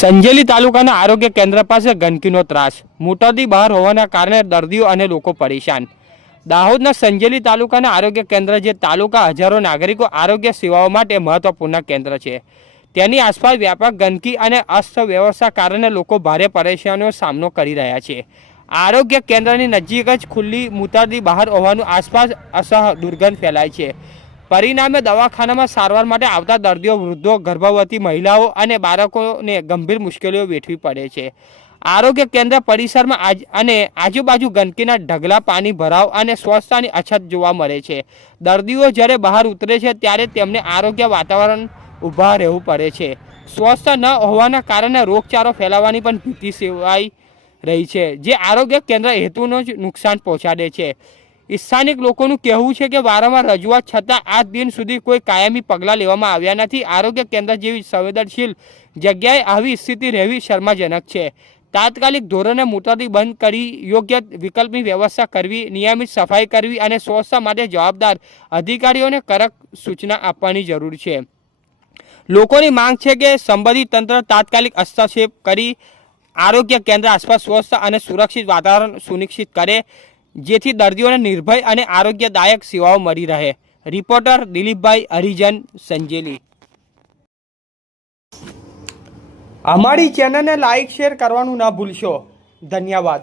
સંજેલી તાલુકાના આરોગ્ય કેન્દ્ર પાસે ગંદકીનો ત્રાસ, મોટાથી બહાર હોવાના કારણે દર્દીઓ અને લોકો પરેશાન। દાહોદના સંજેલી તાલુકાના આરોગ્ય કેન્દ્ર જે તાલુકા હજારો નાગરિકો આરોગ્ય સેવાઓ માટે મહત્વપૂર્ણ કેન્દ્ર છે, તેની આસપાસ વ્યાપક ગંદકી અને અસ્તવ્યવસ્થા કારણે લોકો ભારે પરેશાનીનો સામનો કરી રહ્યા છે। આરોગ્ય કેન્દ્રની નજીક જ ખુલ્લી મૂત્રાદી બહાર હોવાનું આસપાસ અસહ દુર્ગંધ ફેલાય છે। પરિણામે દવાખાનામાં સારવાર માટે આવતા દર્દીઓ, વૃદ્ધો, ગર્ભવતી મહિલાઓ અને બાળકોને ગંભીર મુશ્કેલીઓ વેઠવી પડે છે। આરોગ્ય કેન્દ્ર પરિસરમાં અને આજુબાજુ ગંદકીના ઢગલા, પાણી ભરાવ અને સ્વચ્છતાની અછત જોવા મળે છે। દર્દીઓ જ્યારે બહાર ઉતરે છે ત્યારે તેમને આરોગ્ય વાતાવરણ ઊભા રહેવું પડે છે। સ્વચ્છતા ન હોવાના કારણે રોગચાળો ફેલાવાની પણ ભીતિ સેવાઈ રહી છે, જે આરોગ્ય કેન્દ્ર હેતુનો જ નુકસાન પહોંચાડે છે। સ્થાનિક લોકોનું કહેવું છે કે વારંવાર રજૂઆત છતાં આજ દિન સુધી કોઈ કાયમી પગલાં લેવામાં આવ્યા નથી। આરોગ્ય કેન્દ્ર જેવી સંવેદનશીલ જગ્યાએ આવી સ્થિતિ રહેવી શરમાજનક છે। તાત્કાલિક ધોરણે મૂત્રાદી બંધ કરી યોગ્ય વિકલ્પની વ્યવસ્થા કરવી, નિયમિત સફાઈ કરવી અને સ્વચ્છતા માટે જવાબદાર અધિકારીઓને કડક સૂચના આપવાની જરૂર છે। લોકોની માંગ છે કે સંબંધિત તંત્ર તાત્કાલિક હસ્તક્ષેપ કરી આરોગ્ય કેન્દ્ર આસપાસ સ્વચ્છતા અને સુરક્ષિત વાતાવરણ સુનિશ્ચિત કરે, જેથી દર્દીઓને નિર્ભય અને આરોગ્યદાયક સેવાઓ મળી રહે। રિપોર્ટર દિલીપભાઈ હરિજન, સંજેલી। અમારી ચેનલને લાઇક, શેર કરવાનું ન ભૂલશો। ધન્યવાદ।